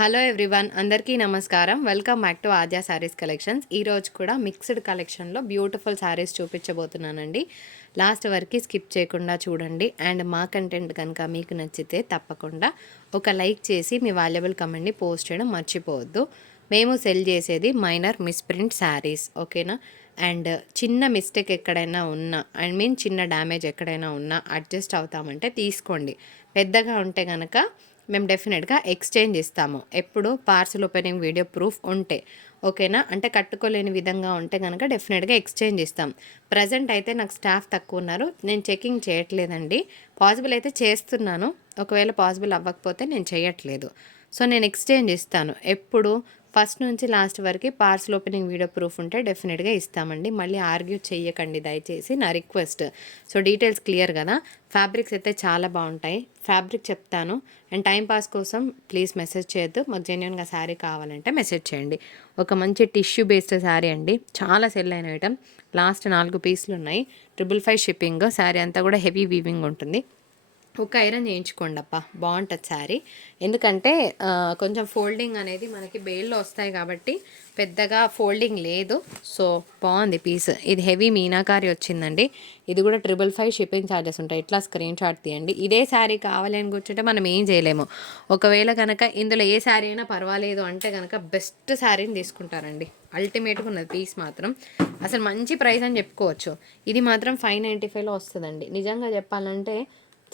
Hello everyone అందరికీ నమస్కారం. Welcome back to Aadya sarees collections. ఈరోజు కూడా మిక్స్డ్ కలెక్షన్లో బ్యూటిఫుల్ శారీస్ చూపించబోతున్నానండి. లాస్ట్ వరకు స్కిప్ చేయకుండా చూడండి. అండ్ మా కంటెంట్ కనుక మీకు నచ్చితే తప్పకుండా ఒక లైక్ చేసి మీ వాల్యుబుల్ కమెంట్ని పోస్ట్ చేయడం మర్చిపోవద్దు. మేము సెల్ చేసేది మైనర్ మిస్ప్రింట్ శారీస్ ఓకేనా? అండ్ చిన్న మిస్టేక్ ఎక్కడైనా ఉన్నా ఐ మీన్ చిన్న డ్యామేజ్ ఎక్కడైనా ఉన్నా అడ్జస్ట్ అవుతామంటే తీసుకోండి. పెద్దగా ఉంటే కనుక మేము డెఫినెట్గా ఎక్స్చేంజ్ ఇస్తాము. ఎప్పుడు పార్సల్ ఓపెనింగ్ వీడియో ప్రూఫ్ ఉంటే ఓకేనా? అంటే కట్టుకోలేని విధంగా ఉంటే కనుక డెఫినెట్గా ఎక్స్చేంజ్ ఇస్తాం. ప్రజెంట్ అయితే నాకు స్టాఫ్ తక్కువ ఉన్నారు. నేను చెకింగ్ చేయట్లేదండి. పాసిబుల్ అయితే చేస్తున్నాను. ఒకవేళ పాసిబుల్ అవ్వకపోతే నేను చేయట్లేదు. సో నేను ఎక్స్చేంజ్ ఇస్తాను. ఎప్పుడు ఫస్ట్ నుంచి లాస్ట్ వరకు పార్సల్ ఓపెనింగ్ వీడియో ప్రూఫ్ ఉంటే డెఫినెట్గా ఇస్తామండి. మళ్ళీ ఆర్గ్యూ చెయ్యకండి దయచేసి నా రిక్వెస్ట్ సో డీటెయిల్స్ క్లియర్ కదా? ఫ్యాబ్రిక్స్ అయితే చాలా బాగుంటాయి. ఫ్యాబ్రిక్ చెప్తాను. అండ్ టైం పాస్ కోసం ప్లీజ్ మెసేజ్ చేయొద్దు. మాకు జెన్యున్గా శారీ కావాలంటే మెసేజ్ చేయండి. ఒక మంచి టిష్యూ బేస్డ్ శారీ అండి. చాలా సెల్ అయిన ఐటమ్ లాస్ట్ నాలుగు పీసులు ఉన్నాయి. ట్రిపుల్ ఫైవ్ షిప్పింగ్ శారీ అంతా కూడా హెవీ వీవింగ్ ఉంటుంది. ఒక ఐరన్ చేయించుకోండి అప్ప బాగుంటుంది శారీ. ఎందుకంటే కొంచెం ఫోల్డింగ్ అనేది మనకి బేల్లో వస్తాయి కాబట్టి పెద్దగా ఫోల్డింగ్ లేదు. సో బాగుంది పీస్. ఇది హెవీ మీనాకారి వచ్చిందండి. ఇది కూడా ట్రిపుల్ ఫైవ్ షిప్పింగ్ ఛార్జెస్ ఉంటాయి. ఇట్లా స్క్రీన్ షాట్ తీయండి. ఇదే శారీ కావాలి అని కూర్చుంటే మనం ఏం చేయలేము. ఒకవేళ కనుక ఇందులో ఏ శారీ అయినా పర్వాలేదు అంటే కనుక బెస్ట్ శారీని తీసుకుంటారండి. అల్టిమేట్గా ఉన్నది పీస్ మాత్రం. అసలు మంచి ప్రైస్ అని చెప్పుకోవచ్చు. ఇది మాత్రం ఫైవ్ నైంటీ ఫైవ్లో వస్తుందండి. నిజంగా చెప్పాలంటే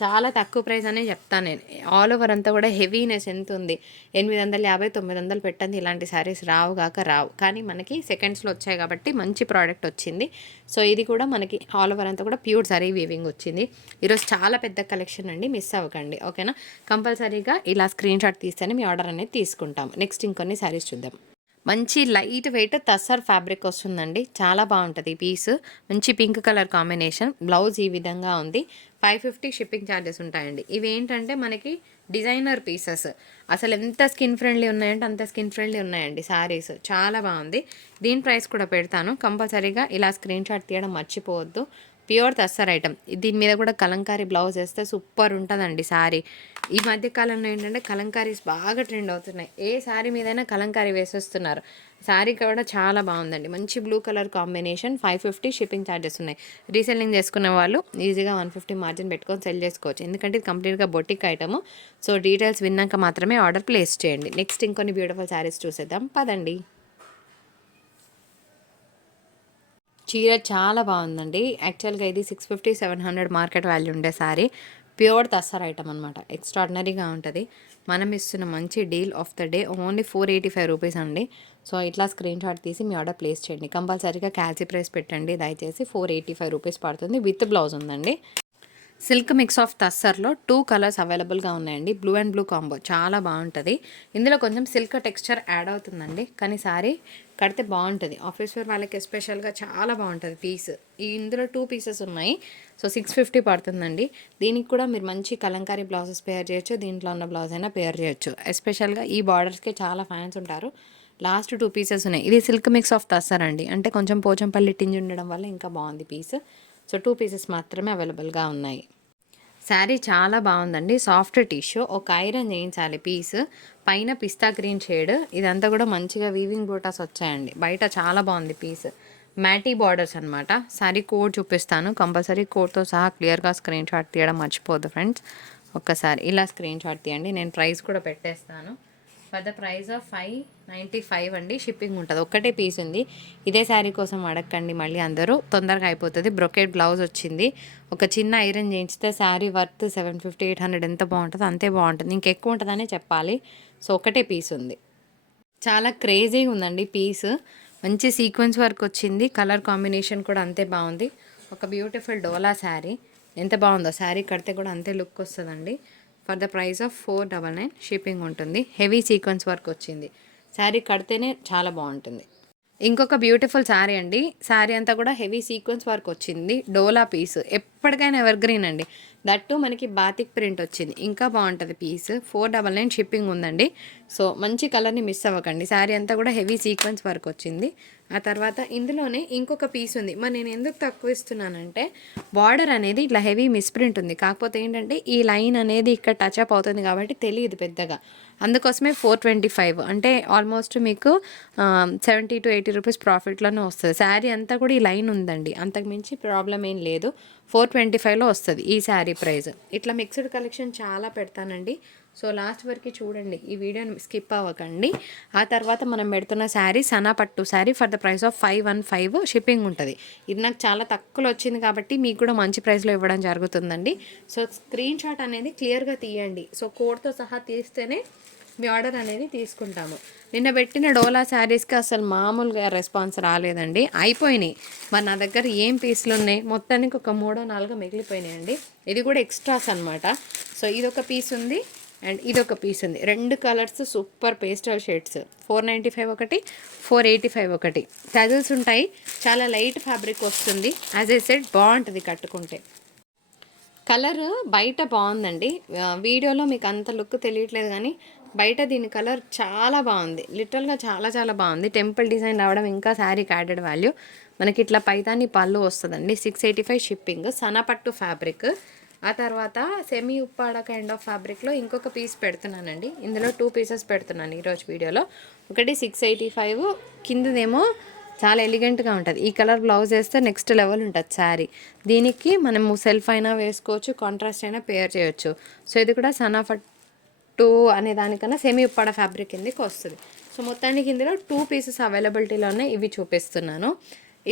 చాలా తక్కువ ప్రైస్ అనే చెప్తాను నేను. ఆల్ ఓవర్ అంతా కూడా హెవీనెస్ ఎంత ఉంది? ఎనిమిది వందల యాభై తొమ్మిది వందలు పెట్టండి ఇలాంటి శారీస్ రావు కాక రావు. కానీ మనకి సెకండ్స్లో వచ్చాయి కాబట్టి మంచి ప్రోడక్ట్ వచ్చింది. సో ఇది కూడా మనకి ఆల్ ఓవర్ అంతా కూడా ప్యూర్ సారీ వీవింగ్ వచ్చింది. ఈరోజు చాలా పెద్ద కలెక్షన్ అండి. మిస్ అవ్వకండి. ఓకేనా కంపల్సరీగా ఇలా స్క్రీన్ షాట్ తీస్తేనే మీ ఆర్డర్ అనేది తీసుకుంటాం నెక్స్ట్ ఇంకొన్ని శారీస్ చూద్దాం. మంచి లైట్ వెయిట్ తస్సర్ ఫ్యాబ్రిక్ వస్తుందండి. చాలా బాగుంటుంది ఈ పీస్. మంచి పింక్ కలర్ కాంబినేషన్. బ్లౌజ్ ఈ విధంగా ఉంది. ఫైవ్ ఫిఫ్టీ షిప్పింగ్ ఛార్జెస్ ఉంటాయండి. ఇవి ఏంటంటే మనకి డిజైనర్ పీసెస్. అసలు ఎంత స్కిన్ ఫ్రెండ్లీ ఉన్నాయంటే అంత స్కిన్ ఫ్రెండ్లీ ఉన్నాయండి శారీస్ చాలా బాగుంది. దీని ప్రైస్ కూడా పెడతాను. కంపల్సరీగా ఇలా స్క్రీన్ షాట్ తీయడం మర్చిపోవద్దు. Pure tussar item. దీని మీద కూడా కలంకారీ బ్లౌజ్ వేస్తే సూపర్ ఉంటుందండి శారీ ఈ మధ్య కాలంలో ఏంటంటే కలంకారీస్ బాగా ట్రెండ్ అవుతున్నాయి. ఏ శారీ మీదైనా కలంకారీ వేసేస్తున్నారు. శారీ కూడా చాలా బాగుందండి. మంచి blue colour combination five fifty shipping charges ఉన్నాయి. రీసెల్లింగ్ చేసుకునే వాళ్ళు ఈజీగా వన్ ఫిఫ్టీ మార్జిన్ పెట్టుకొని సెల్ చేసుకోవచ్చు. ఎందుకంటే ఇది కంప్లీట్గా బొటిక్ ఐటమ్. సో డీటెయిల్స్ విన్నాక మాత్రమే ఆర్డర్ ప్లేస్ చేయండి. నెక్స్ట్ ఇంకొన్ని బ్యూటిఫుల్ శారీస్ చూసేద్దాం. పదండి. చీర చాలా బాగుందండి. యాక్చువల్గా ఇది six fifty seven hundred market value ఉండే సారీ. ప్యూర్ తస్సర్ ఐటమ్ అనమాట ఎక్స్ట్రాడినరీగా ఉంటుంది. మనం ఇస్తున్న మంచి deal of the day only four eighty five rupees అండి. సో ఇట్లా స్క్రీన్ షాట్ తీసి మీ ఆర్డర్ ప్లేస్ చేయండి. కంపల్సరీగా క్యాల్సీ ప్రైస్ పెట్టండి. దయచేసి ఫోర్ ఎయిటీ ఫైవ్ రూపీస్ పడుతుంది. విత్ బ్లౌజ్ ఉందండి. సిల్క్ మిక్స్ ఆఫ్ తస్సర్లో టూ కలర్స్ అవైలబుల్గా ఉన్నాయండి. Blue and blue combo. చాలా బాగుంటుంది. ఇందులో కొంచెం సిల్క్ టెక్స్చర్ యాడ్ అవుతుందండి. కానీ సారీ కడితే బాగుంటుంది. ఆఫీస్ వేర్ వాళ్ళకి ఎస్పెషల్గా చాలా బాగుంటుంది పీస్. ఈ ఇందులో టూ పీసెస్ ఉన్నాయి. సో సిక్స్ ఫిఫ్టీ పడుతుందండి. దీనికి కూడా మీరు మంచి కలంకారీ బ్లౌజెస్ పేర్ చేయొచ్చు. దీంట్లో ఉన్న బ్లౌజ్ అయినా పేర్ చేయొచ్చు. ఎస్పెషల్గా ఈ బార్డర్స్కి చాలా ఫ్యాన్స్ ఉంటారు. లాస్ట్ టూ పీసెస్ ఉన్నాయి. ఇది సిల్క్ మిక్స్ ఆఫ్ తస్సర్ అండి. అంటే కొంచెం పోచంపల్లి టింజ్ ఉండడం వల్ల ఇంకా బాగుంది పీస్. సో టూ పీసెస్ మాత్రమే అవైలబుల్గా ఉన్నాయి. శారీ చాలా బాగుందండి. సాఫ్ట్ టిష్యూ ఒక ఐరన్ చేయించాలి పీస్ పైన పిస్తా గ్రీన్ షేడ్ ఇదంతా కూడా మంచిగా వీవింగ్ బూటాస్ వచ్చాయండి. బయట చాలా బాగుంది పీస్. మ్యాటీ బార్డర్స్ అనమాట శారీ కోడ్ చూపిస్తాను. కంపల్సరీ కోడ్తో సహా క్లియర్గా స్క్రీన్ షాట్ తీయడం మర్చిపోదు ఫ్రెండ్స్. ఒక్కసారి ఇలా స్క్రీన్ షాట్ తీయండి. నేను ప్రైస్ కూడా పెట్టేస్తాను. For the price of five ninety five అండి షిప్పింగ్ ఉంటుంది. ఒక్కటే పీస్ ఉంది. ఇదే శారీ కోసం అడగండి మళ్ళీ అందరూ. తొందరగా అయిపోతుంది. బ్రొకెట్ బ్లౌజ్ వచ్చింది. ఒక చిన్న iron చేయించితే sari worth seven fifty eight hundred. ఎంత బాగుంటుందో అంతే బాగుంటుంది. ఇంకెక్కువ ఉంటుందనే చెప్పాలి. సో ఒకటే పీస్ ఉంది. చాలా క్రేజీగా ఉందండి పీస్. మంచి సీక్వెన్స్ వర్క్ వచ్చింది. కలర్ కాంబినేషన్ కూడా అంతే బాగుంది. ఒక బ్యూటిఫుల్ డోలా శారీ. ఎంత బాగుందో శారీ కడితే కూడా అంతే లుక్ వస్తుందండి. For the price of four double nine shipping ఉంటుంది. హెవీ సీక్వెన్స్ వర్క్ వచ్చింది. శారీ కడితేనే చాలా బాగుంటుంది. ఇంకొక బ్యూటిఫుల్ శారీ అండి. శారీ అంతా కూడా హెవీ సీక్వెన్స్ వర్క్ వచ్చింది. డోలా పీస్. ఎప్పటికైనా ఎవర్ గ్రీన్ అండి. దట్టు మనకి బాతిక్ ప్రింట్ వచ్చింది. ఇంకా బాగుంటుంది piece four double nine shipping ఉందండి. సో మంచి కలర్ని మిస్ అవ్వకండి. శారీ అంతా కూడా హెవీ సీక్వెన్స్ వర్క్ వచ్చింది. ఆ తర్వాత ఇందులోనే ఇంకొక పీస్ ఉంది. మరి నేను ఎందుకు తక్కువ ఇస్తున్నానంటే బార్డర్ అనేది ఇట్లా హెవీ మిస్ప్రింట్ ఉంది. కాకపోతే ఏంటంటే ఈ లైన్ అనేది ఇక్కడ టచ్ అప్ అవుతుంది కాబట్టి తెలియదు పెద్దగా. అందుకోసమే ఫోర్ ట్వంటీ ఫైవ్ అంటే ఆల్మోస్ట్ మీకు సెవెంటీ టు ఎయిటీ రూపీస్ ప్రాఫిట్లోనే వస్తుంది. శారీ అంతా కూడా ఈ లైన్ ఉందండి. అంతకు మించి ప్రాబ్లం ఏం లేదు. ఫోర్ ట్వంటీ ఫైవ్లో వస్తుంది ఈ శారీ ప్రైస్ ఇట్లా మిక్స్డ్ కలెక్షన్ చాలా పెడతానండి. సో లాస్ట్ వరకు చూడండి ఈ వీడియోని స్కిప్ అవ్వకండి. ఆ తర్వాత మనం పెడుతున్న శారీ సనా పట్టు sari for the price of five one five shipping ఉంటుంది. ఇది నాకు చాలా తక్కువలో వచ్చింది కాబట్టి మీకు కూడా మంచి ప్రైస్లో ఇవ్వడం జరుగుతుందండి. సో స్క్రీన్ షాట్ అనేది క్లియర్గా తీయండి. సో కోడ్తో సహా తీస్తేనే ఆర్డర్ అనేది తీసుకుంటాము. నిన్న పెట్టిన డోలా శారీస్కి అసలు మామూలుగా రెస్పాన్స్ రాలేదండి. అయిపోయినాయి. మరి నా దగ్గర ఏం పీసులు ఉన్నాయి? మొత్తానికి ఒక మూడో నాలుగో మిగిలిపోయినాయండి. ఇది కూడా ఎక్స్ట్రాస్ అనమాట సో ఇదొక పీస్ ఉంది అండ్ ఇదొక పీస్ ఉంది. రెండు colours super pastel shades. Four ninety five ఒకటి ఫోర్ ఎయిటీ ఫైవ్ ఒకటి. టజల్స్ ఉంటాయి. చాలా లైట్ ఫ్యాబ్రిక్ వస్తుంది. యాజ్ ఏ సెట్ బాగుంటుంది కట్టుకుంటే. కలర్ బయట బాగుందండి. వీడియోలో మీకు అంత లుక్ తెలియట్లేదు కానీ బయట దీని కలర్ చాలా బాగుంది. లిటరల్గా చాలా చాలా బాగుంది. టెంపుల్ డిజైన్ రావడం ఇంకా శారీకి యాడెడ్ వాల్యూ. మనకి ఇట్లా పైతాని పళ్ళు వస్తుందండి. సిక్స్ ఎయిటీ ఫైవ్ షిప్పింగ్ సనపట్టు ఫ్యాబ్రిక్. ఆ తర్వాత సెమీ ఉప్పాడ కైండ్ ఆఫ్ ఫ్యాబ్రిక్లో ఇంకొక పీస్ పెడుతున్నానండి. ఇందులో టూ పీసెస్ పెడుతున్నాను ఈరోజు వీడియోలో. ఒకటి సిక్స్ ఎయిటీ ఫైవ్ కిందదేమో చాలా ఎలిగెంట్గా ఉంటుంది. ఈ కలర్ బ్లౌజ్ వేస్తే నెక్స్ట్ లెవెల్ ఉంటుంది శారీ దీనికి మనము సెల్ఫ్ అయినా వేసుకోవచ్చు కాంట్రాస్ట్ అయినా పేర్ చేయొచ్చు. సో ఇది కూడా సనాఫట్ టూ అనే దానికన్నా సెమీ ఉప్పాడ ఫ్యాబ్రిక్ కిందకి వస్తుంది. సో మొత్తానికి ఇందులో టూ పీసెస్ అవైలబిలిటీలో ఉన్నాయి ఇవి చూపిస్తున్నాను.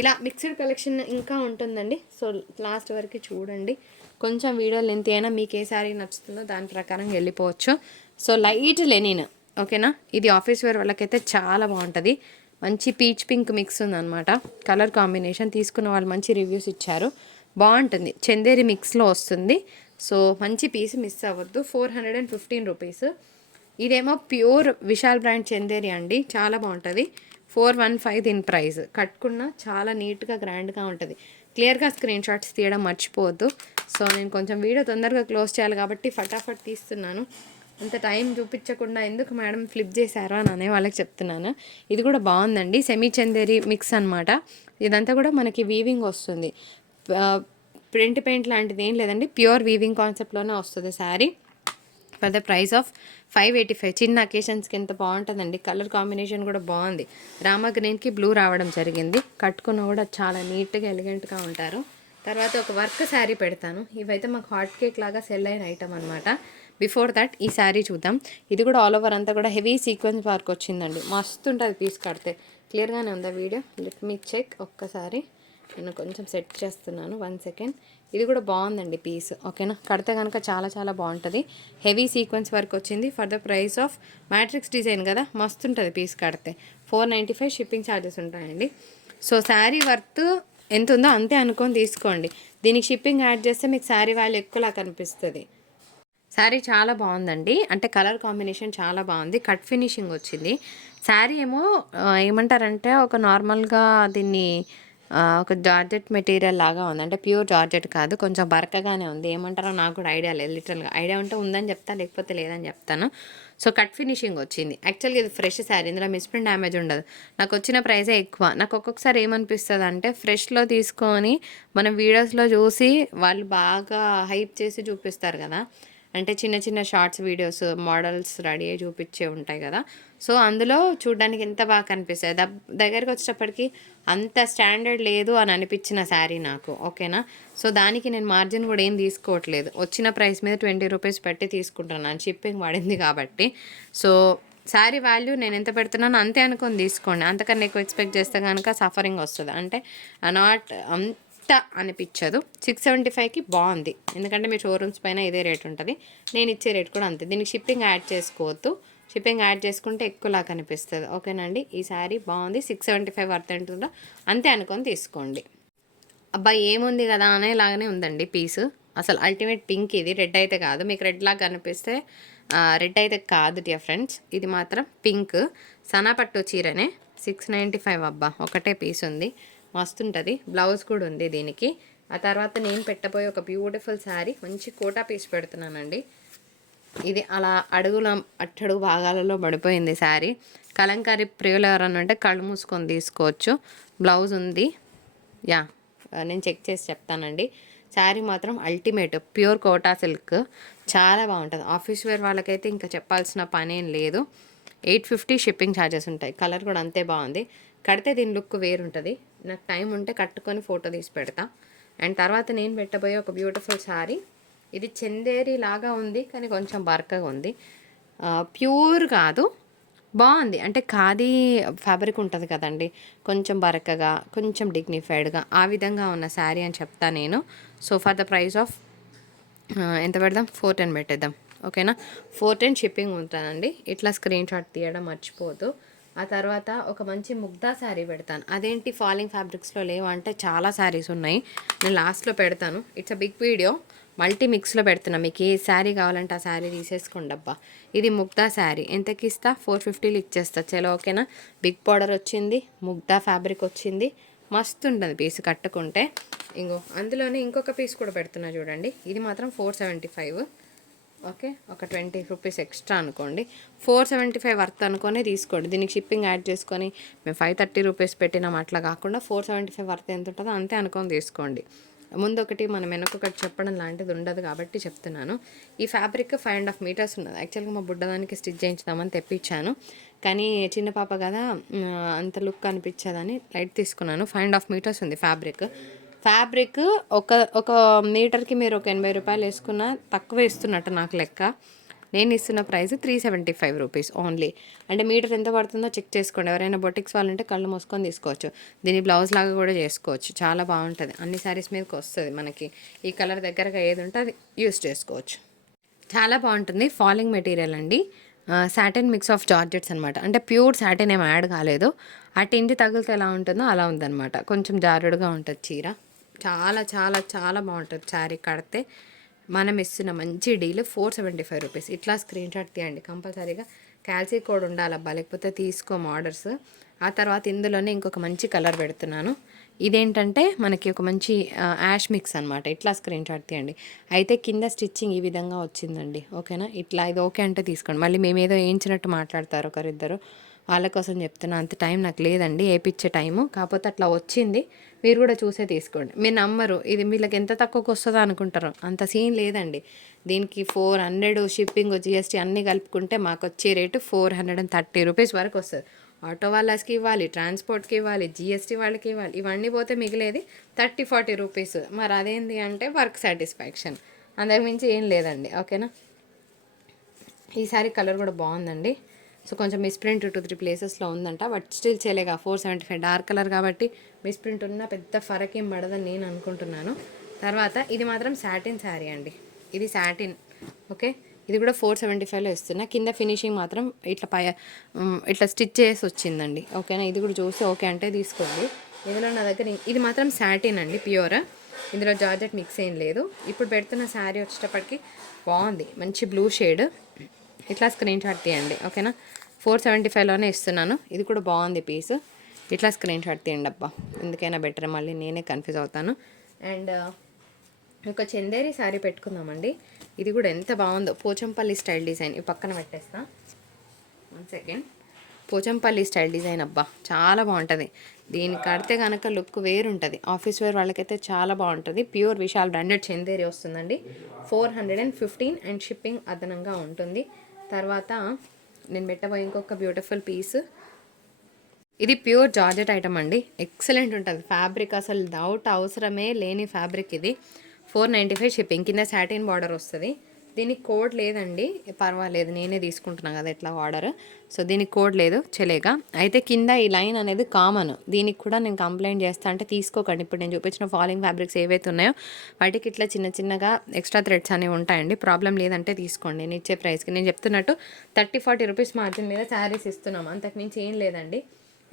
ఇలా మిక్స్డ్ కలెక్షన్ ఇంకా ఉంటుందండి. సో లాస్ట్ వరకు చూడండి. కొంచెం వీడియో లెంత్ అయినా మీకు ఏ శారీ నచ్చుతుందో దాని ప్రకారం వెళ్ళిపోవచ్చు. సో లైట్ లెనిన్ ఓకేనా ఇది ఆఫీస్ వేర్ వాళ్ళకైతే చాలా బాగుంటుంది. మంచి పీచ్ పింక్ మిక్స్ ఉందన్నమాట. కలర్ కాంబినేషన్ తీసుకున్న వాళ్ళు మంచి రివ్యూస్ ఇచ్చారు. బాగుంటుంది. చందేరి మిక్స్లో వస్తుంది. సో మంచి పీస్ మిస్ అవ్వద్దు. Four hundred and fifteen rupees. ఇదేమో ప్యూర్ విశాల్ బ్రాండ్ చందేరి అండి. చాలా బాగుంటుంది. ఫోర్ వన్ ఫైవ్ దీని ప్రైస్. కట్టుకున్న చాలా నీట్గా గ్రాండ్గా ఉంటుంది. క్లియర్గా స్క్రీన్ షాట్స్ తీయడం మర్చిపోవద్దు. సో నేను కొంచెం వీడియో తొందరగా క్లోజ్ చేయాలి కాబట్టి ఫటాఫట్ తీస్తున్నాను. అంత టైం చూపించకుండా ఎందుకు మేడం ఫ్లిప్ చేశారో అని అనే వాళ్ళకి చెప్తున్నాను. ఇది కూడా బాగుందండి. సెమీ చందేరి మిక్స్ అనమాట ఇదంతా కూడా మనకి వీవింగ్ వస్తుంది. ప్రింట్ పెయింట్ లాంటిది ఏం లేదండి. ప్యూర్ వీవింగ్ కాన్సెప్ట్లోనే వస్తుంది sari. For the price of five eighty five చిన్న అకేషన్స్కి ఎంత బాగుంటుందండి. కలర్ కాంబినేషన్ కూడా బాగుంది. రామా గ్రీన్కి బ్లూ రావడం జరిగింది. కట్టుకున్న కూడా చాలా నీట్గా ఎలిగెంట్గా ఉంటారు. తర్వాత ఒక వర్క్ శారీ పెడతాను. ఇవైతే మాకు హాట్ కేక్ లాగా సెల్ అయిన ఐటమ్ అనమాట బిఫోర్ దట్ ఈ శారీ చూద్దాం. ఇది కూడా ఆల్ ఓవర్ అంతా కూడా హెవీ సీక్వెన్స్ వర్క్ వచ్చిందండి. మస్తు ఉంటుంది పీస్ కడితే. క్లియర్గానే ఉందా వీడియో లెట్ మీ చెక్ ఒక్కసారి. నేను కొంచెం సెట్ చేస్తున్నాను. వన్ సెకండ్ ఇది కూడా బాగుందండి పీస్ ఓకేనా కడితే కనుక చాలా చాలా బాగుంటుంది. హెవీ సీక్వెన్స్ వర్క్ వచ్చింది. For the price of matrix design కదా? మస్తు ఉంటుంది పీస్ కడితే. Four ninety five shipping charges ఉంటాయండి. సో శారీ వర్త్ ఎంత ఉందో అంతే అనుకొని తీసుకోండి. దీనికి షిప్పింగ్ యాడ్ చేస్తే మీకు శారీ వాల్యూ ఎక్కువలా కనిపిస్తుంది. శారీ చాలా బాగుందండి. అంటే కలర్ కాంబినేషన్ చాలా బాగుంది. కట్ ఫినిషింగ్ వచ్చింది. శారీ ఏమో ఏమంటారంటే ఒక నార్మల్గా దీన్ని ఒక జార్జెట్ మెటీరియల్ లాగా ఉంది. అంటే ప్యూర్ జార్జెట్ కాదు. కొంచెం బరకగానే ఉంది. ఏమంటారో నాకు కూడా ఐడియా లేదు. లిటరల్గా ఐడియా ఉంటే ఉందని చెప్తా లేకపోతే లేదని చెప్తాను. సో కట్ ఫినిషింగ్ వచ్చింది. యాక్చువల్గా ఇది ఫ్రెష్ శారీ. ఇందులో మిస్ప్రింట్ డ్యామేజ్ ఉండదు. నాకు వచ్చిన ప్రైజే ఎక్కువ. నాకు ఒక్కొక్కసారి ఏమనిపిస్తుంది అంటే ఫ్రెష్లో తీసుకొని మనం వీడియోస్లో చూసి వాళ్ళు బాగా హైప్ చేసి చూపిస్తారు కదా. అంటే చిన్న చిన్న షార్ట్స్ వీడియోస్ మోడల్స్ రెడీ అయ్యి చూపించే ఉంటాయి కదా. సో అందులో చూడడానికి ఎంత బాగా కనిపిస్తుంది దగ్- దగ్గరికి వచ్చేటప్పటికి అంత స్టాండర్డ్ లేదు అని అనిపించిన శారీ నాకు ఓకేనా? సో దానికి నేను మార్జిన్ కూడా ఏం తీసుకోవట్లేదు. వచ్చిన ప్రైస్ మీద ట్వంటీ రూపీస్ పెట్టి తీసుకుంటున్నాను షిప్పింగ్ పడింది కాబట్టి. సో శారీ వాల్యూ నేను ఎంత పెడుతున్నానో అంతే అనుకొని తీసుకోండి. అంతకన్నా ఎక్కువ ఎక్స్పెక్ట్ చేస్తే కనుక సఫరింగ్ వస్తుంది. అంటే నాట్ అంత అనిపించదు. సిక్స్ సెవెంటీ ఫైవ్కి బాగుంది. ఎందుకంటే మీ షోరూమ్స్ పైన ఇదే రేట్ ఉంటుంది. నేను ఇచ్చే రేట్ కూడా అంతే. దీనికి షిప్పింగ్ యాడ్ చేసుకోవద్దు. షిప్పింగ్ యాడ్ చేసుకుంటే ఎక్కువలా కనిపిస్తుంది ఓకేనండి? ఈ శారీ బాగుంది. సిక్స్ సెవెంటీ ఫైవ్ వర్త్ ఉంటుందో అంతే అనుకొని తీసుకోండి. అబ్బాయి ఏముంది కదా అనేలాగానే ఉందండి పీస్. అసలు అల్టిమేట్ పింక్ ఇది. రెడ్ అయితే కాదు. మీకు రెడ్ లాగా కనిపిస్తే రెడ్ అయితే కాదు డియర్ ఫ్రెండ్స్ ఇది మాత్రం పింక్ సనాపట్టు చీరనే. సిక్స్ నైంటీ ఫైవ్ అబ్బా ఒకటే పీస్ ఉంది. మస్తుంటుంది. బ్లౌజ్ కూడా ఉంది దీనికి. ఆ తర్వాత నేను పెట్టబోయే ఒక బ్యూటిఫుల్ శారీ మంచి కోటా పీస్ పెడుతున్నానండి. ఇది అలా అడుగుల అట్టడుగు భాగాలలో పడిపోయింది శారీ. కలంకారీ ప్రియులు ఎవరన్నా అంటే కళ్ళు మూసుకొని తీసుకోవచ్చు. బ్లౌజ్ ఉంది. యా నేను చెక్ చేసి చెప్తానండి. శారీ మాత్రం అల్టిమేట్ ప్యూర్ కోటా సిల్క్. చాలా బాగుంటుంది. ఆఫీస్ వేర్ వాళ్ళకైతే ఇంకా చెప్పాల్సిన పనేం లేదు. ఎయిట్ ఫిఫ్టీ షిప్పింగ్ ఛార్జెస్ ఉంటాయి. కలర్ కూడా అంతే బాగుంది. కడితే దీని లుక్ వేరుంటుంది. నాకు టైం ఉంటే కట్టుకొని ఫోటో తీసి పెడతా. అండ్ తర్వాత నేను పెట్టబోయే ఒక బ్యూటిఫుల్ శారీ. ఇది చందేరి లాగా ఉంది కానీ కొంచెం బరకగా ఉంది. ప్యూర్ కాదు బాగుంది. అంటే ఖాదీ ఫ్యాబ్రిక్ ఉంటుంది కదండి కొంచెం బరకగా కొంచెం డిగ్నిఫైడ్గా ఆ విధంగా ఉన్న శారీ అని చెప్తా నేను. So for the price of ఎంత పెడదాం? ఫోర్ టెన్ పెట్టేద్దాం. ఓకేనా? ఫోర్ టెన్ షిప్పింగ్ ఉంటుందండి. ఇట్లా స్క్రీన్ షాట్ తీయడం మర్చిపోదు ఆ తర్వాత ఒక మంచి ముగ్ధా శారీ పెడతాను. అదేంటి ఫాలింగ్ ఫ్యాబ్రిక్స్లో లేవా అంటే చాలా శారీస్ ఉన్నాయి. నేను లాస్ట్లో పెడతాను. It's a big video multi మిక్స్లో పెడుతున్నా. మీకు ఏ శారీ కావాలంటే ఆ శారీ తీసేసుకోండి అబ్బా. ఇది ముగ్ధా శారీ. ఎంతకి ఇస్తా? ఫోర్ ఫిఫ్టీలు ఇచ్చేస్తా. చలో ఓకేనా? బిగ్ బార్డర్ వచ్చింది. ముగ్ధా ఫ్యాబ్రిక్ వచ్చింది. మస్తు ఉంటుంది పీస్ కట్టుకుంటే. ఇంకో అందులోనే ఇంకొక పీస్ కూడా పెడుతున్నా చూడండి. ఇది మాత్రం ఫోర్ సెవెంటీ ఫైవ్ ఓకే ఒక ట్వంటీ రూపీస్ ఎక్స్ట్రా అనుకోండి. ఫోర్ సెవెంటీ ఫైవ్ వర్త్ అనుకొని తీసుకోండి. దీనికి షిప్పింగ్ యాడ్ చేసుకొని మేము ఫైవ్ థర్టీ రూపీస్ పెట్టినాం అట్లా కాకుండా ఫోర్ సెవెంటీ ఫైవ్ వర్త్ ఎంత ఉంటుందో అంతే అనుకొని తీసుకోండి. ముందు ఒకటి మనం వెనకొకటి చెప్పడం లాంటిది ఉండదు కాబట్టి చెప్తున్నాను. ఈ fabric five and half metres ఉన్నది. యాక్చువల్గా మా బుడ్డదానికి స్టిచ్ చేయించుదామని తెప్పించాను. కానీ చిన్న పాప కదా అంత లుక్ అనిపించదని లైట్ తీసుకున్నాను. ఫైవ్ అండ్ హాఫ్ మీటర్స్ ఉంది ఫ్యాబ్రిక్. ఫ్యాబ్రిక్ ఒక ఒక మీటర్కి మీరు ఒక ఎనభై రూపాయలు వేసుకున్న తక్కువ ఇస్తున్నట్టు నాకు లెక్క. నేను ఇస్తున్న price three seventy five rupees only. అంటే మీటర్ ఎంత పడుతుందో చెక్ చేసుకోండి. ఎవరైనా బొటిక్స్ వాళ్ళంటే కళ్ళు మూసుకొని తీసుకోవచ్చు. దీని బ్లౌజ్ లాగా కూడా చేసుకోవచ్చు. చాలా బాగుంటుంది. అన్ని శారీస్ మీదకి వస్తుంది మనకి. ఈ కలర్ దగ్గరగా ఏది ఉంటే అది యూస్ చేసుకోవచ్చు. చాలా బాగుంటుంది. ఫాలింగ్ మెటీరియల్ అండి. సాటిన్ మిక్స్ ఆఫ్ జార్జెట్స్ అనమాట అంటే ప్యూర్ సాటిన్ ఏం యాడ్ కాలేదు. ఆ టింటి తగిలితే ఎలా ఉంటుందో అలా ఉందన్నమాట. కొంచెం జారుడుగా ఉంటుంది చీర. చాలా చాలా చాలా బాగుంటుంది శారీ కడితే. మనం ఇస్తున్న మంచి deal four seventy five rupees. ఇట్లా స్క్రీన్ షాట్ తీయండి కంపల్సరీగా. క్యాల్సీ కోడ్ ఉండాలబ్బా లేకపోతే తీసుకోము ఆర్డర్స్. ఆ తర్వాత ఇందులోనే ఇంకొక మంచి కలర్ పెడుతున్నాను. ఇదేంటంటే మనకి ఒక మంచి యాష్ మిక్స్ అనమాట ఇట్లా స్క్రీన్ షాట్ తీయండి. అయితే కింద స్టిచ్చింగ్ ఈ విధంగా వచ్చిందండి. ఓకేనా? ఇట్లా ఇది ఓకే అంటే తీసుకోండి. మళ్ళీ మేము ఏదో వేయించినట్టు మాట్లాడతారు ఒకరిద్దరు. వాళ్ళ కోసం చెప్తున్నా అంత టైం నాకు లేదండి ఏపిచ్చే టైము. కాకపోతే అట్లా వచ్చింది. మీరు కూడా చూసే తీసుకోండి. మీరు నమ్మరు. ఇది వీళ్ళకి ఎంత తక్కువకి వస్తుందో అనుకుంటారు. అంత సీన్ లేదండి. దీనికి ఫోర్ హండ్రెడ్ షిప్పింగ్ జిఎస్టీ అన్నీ కలుపుకుంటే మాకు వచ్చే rate four hundred and thirty rupees వరకు వస్తుంది. ఆటో వాళ్ళకి ఇవ్వాలి ట్రాన్స్పోర్ట్కి ఇవ్వాలి జిఎస్టీ వాళ్ళకి ఇవ్వాలి ఇవన్నీ పోతే మిగిలేది థర్టీ ఫార్టీ రూపీస్. మరి అదేంటి అంటే వర్క్ సాటిస్ఫాక్షన్. అంతకుమించి ఏం లేదండి. ఓకేనా? ఈసారి కలర్ కూడా బాగుందండి. సో కొంచెం మిస్ప్రింట్ టూ త్రీ ప్లేసెస్లో ఉందంట but still చేయలేగా four seventy five dark colour కాబట్టి మిస్ప్రింట్ ఉన్న పెద్ద ఫరక్ ఏం పడదని నేను అనుకుంటున్నాను. తర్వాత ఇది మాత్రం శాటిన్ శారీ అండి. ఇది శాటిన్ ఓకే? ఇది కూడా ఫోర్ సెవెంటీ ఫైవ్లో ఇస్తున్నా. కింద ఫినిషింగ్ మాత్రం ఇట్లా పై ఇట్లా స్టిచ్ చేసి వచ్చిందండి. ఓకేనా? ఇది కూడా చూసి ఓకే అంటే తీసుకోండి. ఇందులో నా దగ్గర ఇది మాత్రం శాటిన్ అండి ప్యూర్. ఇందులో జార్జెట్ మిక్స్ ఏం లేదు. ఇప్పుడు పెడుతున్న శారీ వచ్చేటప్పటికి బాగుంది. మంచి బ్లూ షేడ్. ఇట్లా స్క్రీన్ షాట్ తీయండి ఓకేనా ఫోర్ సెవెంటీ ఫైవ్లోనే ఇస్తున్నాను. ఇది కూడా బాగుంది పీస్ ఇట్లా స్క్రీన్ షాట్ తీయండి అబ్బా. ఎందుకైనా బెటర్ మళ్ళీ నేనే కన్ఫ్యూజ్ అవుతాను. అండ్ uh, ఒక చందేరి శారీ పెట్టుకుందామండి. ఇది కూడా ఎంత బాగుందో. పోచంపల్లి స్టైల్ డిజైన్ ఈ పక్కన పెట్టేస్తా. One second Pochampally style design అబ్బా. చాలా బాగుంటుంది. దీన్ని కడితే కనుక లుక్ వేరుంటుంది. ఆఫీస్ వేర్ వాళ్ళకైతే చాలా బాగుంటుంది. ప్యూర్ విశాల్ బ్రాండెడ్ చందేరి వస్తుందండి. Four hundred and fifteen and shipping అదనంగా ఉంటుంది. తర్వాత నేను పెట్టబోయే ఇంకొక బ్యూటిఫుల్ పీస్ ఇది ప్యూర్ జార్జెట్ ఐటమ్ అండి. ఎక్సలెంట్ ఉంటుంది. ఫ్యాబ్రిక్ అసలు డౌట్ అవసరమే లేని ఫ్యాబ్రిక్ ఇది. ఫోర్ నైంటీ ఫైవ్ షిప్పింగ్ కింద సాటిన్ బార్డర్ వస్తుంది. దీనికి కోడ్ లేదండి. పర్వాలేదు నేనే తీసుకుంటున్నాను కదా ఎట్లా ఆర్డర్ సో దీనికి కోడ్ లేదు చెలేగా. అయితే కింద ఈ లైన్ అనేది కామన్. దీనికి కూడా నేను కంప్లైంట్ చేస్తా అంటే తీసుకోకండి. ఇప్పుడు నేను చూపించిన ఫాలింగ్ ఫ్యాబ్రిక్స్ ఏవైతే ఉన్నాయో వాటికి ఇట్లా చిన్న చిన్నగా ఎక్స్ట్రా థ్రెడ్స్ అనేవి ఉంటాయండి. ప్రాబ్లం లేదంటే తీసుకోండి. నేను ఇచ్చే ప్రైస్కి. నేను చెప్తున్నట్టు థర్టీ ఫార్టీ రూపీస్ మార్జిన్ మీద శారీస్ ఇస్తున్నాం అంతకుమించి ఏం లేదండి.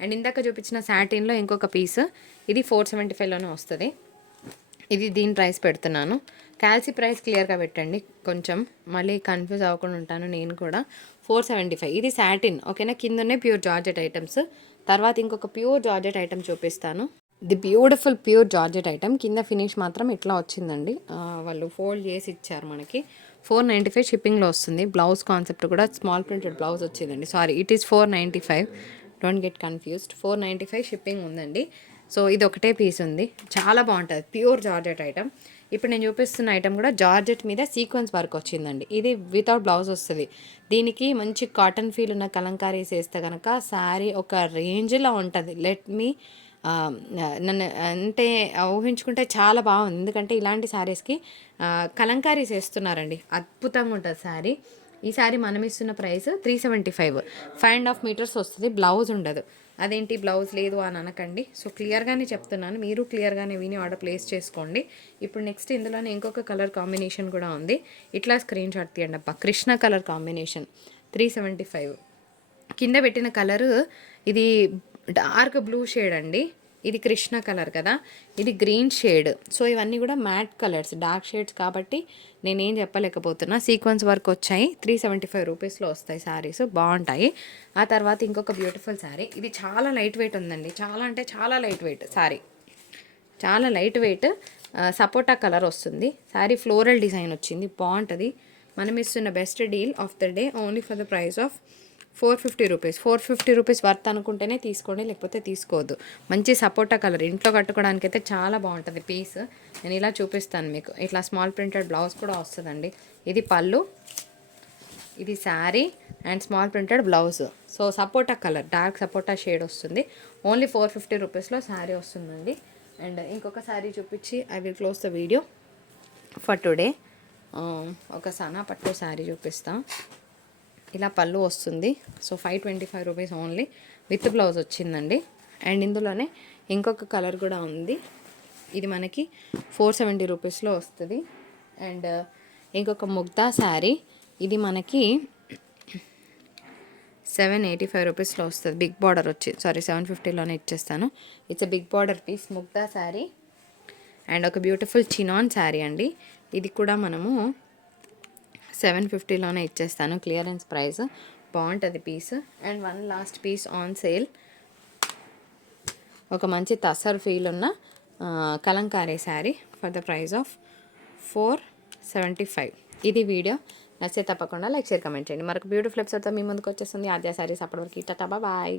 అండ్ ఇందాక చూపించిన శాటిన్లో ఇంకొక పీస్. ఇది ఫోర్ సెవెంటీ ఫైవ్లోనే వస్తుంది. ఇది దీని ప్రైస్ పెడుతున్నాను. క్యాల్సీ ప్రైస్ క్లియర్గా పెట్టండి. కొంచెం మళ్ళీ కన్ఫ్యూజ్ అవ్వకుండా ఉంటాను నేను కూడా. Four seventy five. ఇది సాటిన్. ఓకేనా? కిందనే ప్యూర్ జార్జెట్ ఐటమ్స్. తర్వాత ఇంకొక ప్యూర్ జార్జెట్ ఐటమ్ చూపిస్తాను. The beautiful pure georgette item. కింద ఫినిష్ మాత్రం ఇట్లా వచ్చిందండి. వాళ్ళు ఫోల్డ్ చేసి ఇచ్చారు మనకి. ఫోర్ నైంటీ ఫైవ్ షిప్పింగ్లో వస్తుంది. బ్లౌజ్ కాన్సెప్ట్ కూడా స్మాల్ ప్రింటెడ్ బ్లౌజ్ వచ్చిందండి. Sorry it is four ninety five. Don't get confused. Four ninety five shipping ఉందండి. సో ఇది ఒకటే పీస్ ఉంది. చాలా బాగుంటుంది. Pure georgette item. ఇప్పుడు నేను చూపిస్తున్న ఐటమ్ కూడా జార్జెట్ మీద సీక్వెన్స్ వర్క్ వచ్చిందండి. ఇది వితౌట్ బ్లౌజ్ వస్తుంది. దీనికి మంచి కాటన్ ఫీల్ ఉన్న కలంకారీస్ వేస్తే కనుక శారీ ఒక రేంజ్లో ఉంటుంది. లెట్ మీ నన్ను అంటే ఊహించుకుంటే చాలా బాగుంది. ఎందుకంటే ఇలాంటి శారీస్కి కలంకారీస్ వేస్తున్నారండి అద్భుతంగా ఉంటుంది శారీ ఈ శారీ మనం ఇస్తున్న price three seventy five five and half metres వస్తుంది. బ్లౌజ్ ఉండదు. అదేంటి బ్లౌజ్ లేదు అని అనకండి. సో క్లియర్గానే చెప్తున్నాను. మీరు క్లియర్గానే విని ఆర్డర్ ప్లేస్ చేసుకోండి. ఇప్పుడు నెక్స్ట్ ఇందులోనే ఇంకొక కలర్ కాంబినేషన్ కూడా ఉంది. ఇట్లా స్క్రీన్ షాట్ తీయండి అబ్బా. Krishna colour combination three seventy five. కింద పెట్టిన కలరు ఇది డార్క్ బ్లూ షేడ్ అండి. ఇది కృష్ణ కలర్ కదా. ఇది గ్రీన్ షేడ్. సో ఇవన్నీ కూడా మ్యాట్ కలర్స్. డార్క్ షేడ్స్ కాబట్టి నేనేం చెప్పలేకపోతున్నా. సీక్వెన్స్ వర్క్ వచ్చాయి. త్రీ సెవెంటీ ఫైవ్ రూపీస్లో వస్తాయి శారీస్ బాగుంటాయి. ఆ తర్వాత ఇంకొక బ్యూటిఫుల్ శారీ ఇది చాలా లైట్ వెయిట్ ఉందండి. చాలా అంటే చాలా లైట్ వెయిట్ శారీ చాలా లైట్ వెయిట్. సపోటా కలర్ వస్తుంది. శారీ ఫ్లోరల్ డిజైన్ వచ్చింది. బాగుంటుంది. మనం ఇస్తున్న best deal of the day. Only for the price of four fifty rupees. Four fifty rupees worth అనుకుంటేనే తీసుకోండి లేకపోతే తీసుకోవద్దు. మంచి సపోటా కలర్. ఇంట్లో కట్టుకోవడానికి అయితే చాలా బాగుంటుంది పీస్. నేను ఇలా చూపిస్తాను మీకు. ఇట్లా స్మాల్ ప్రింటెడ్ బ్లౌజ్ కూడా వస్తుందండి. ఇది పళ్ళు ఇది sari and small printed blouse. So sapota colour dark sapota shade వస్తుంది. ఓన్లీ ఫోర్ ఫిఫ్టీ రూపీస్లో శారీ వస్తుందండి. అండ్ ఇంకొక శారీ చూపించి I will close the video for today. ఒక సనా పట్టు శారీ చూపిస్తాం. ఇలా పళ్ళు వస్తుంది. So five twenty five rupees only with blouse వచ్చిందండి. అండ్ ఇందులోనే ఇంకొక కలర్ కూడా ఉంది. ఇది మనకి ఫోర్ సెవెంటీ రూపీస్లో వస్తుంది. అండ్ ఇంకొక ముగ్దా శారీ. ఇది మనకి సెవెన్ ఎయిటీ ఫైవ్ రూపీస్లో వస్తుంది. బిగ్ బార్డర్ వచ్చి సారీ సెవెన్ ఫిఫ్టీలోనే ఇచ్చేస్తాను. It's big border piece Mugdha sari. And ఒక బ్యూటిఫుల్ చినాన్ శారీ అండి. ఇది కూడా మనము సెవెన్ ఫిఫ్టీలోనే ఇచ్చేస్తాను క్లియరెన్స్ ప్రైస్. బాగుంటుంది piece. And one last piece on sale. ఒక మంచి తసర్ ఫీల్ ఉన్న kalamkari sari for the price of four seventy five. ఇది వీడియో. నచ్చితే తప్పకుండా లైక్ షేర్ కమెంట్ చేయండి. మరొక బ్యూటిఫుల్ ఎపిసోడ్తో మీ ముందుకు వచ్చేస్తుంది. ఆద్యా శారీస్ అప్పటివరకు టాటా బాయ్.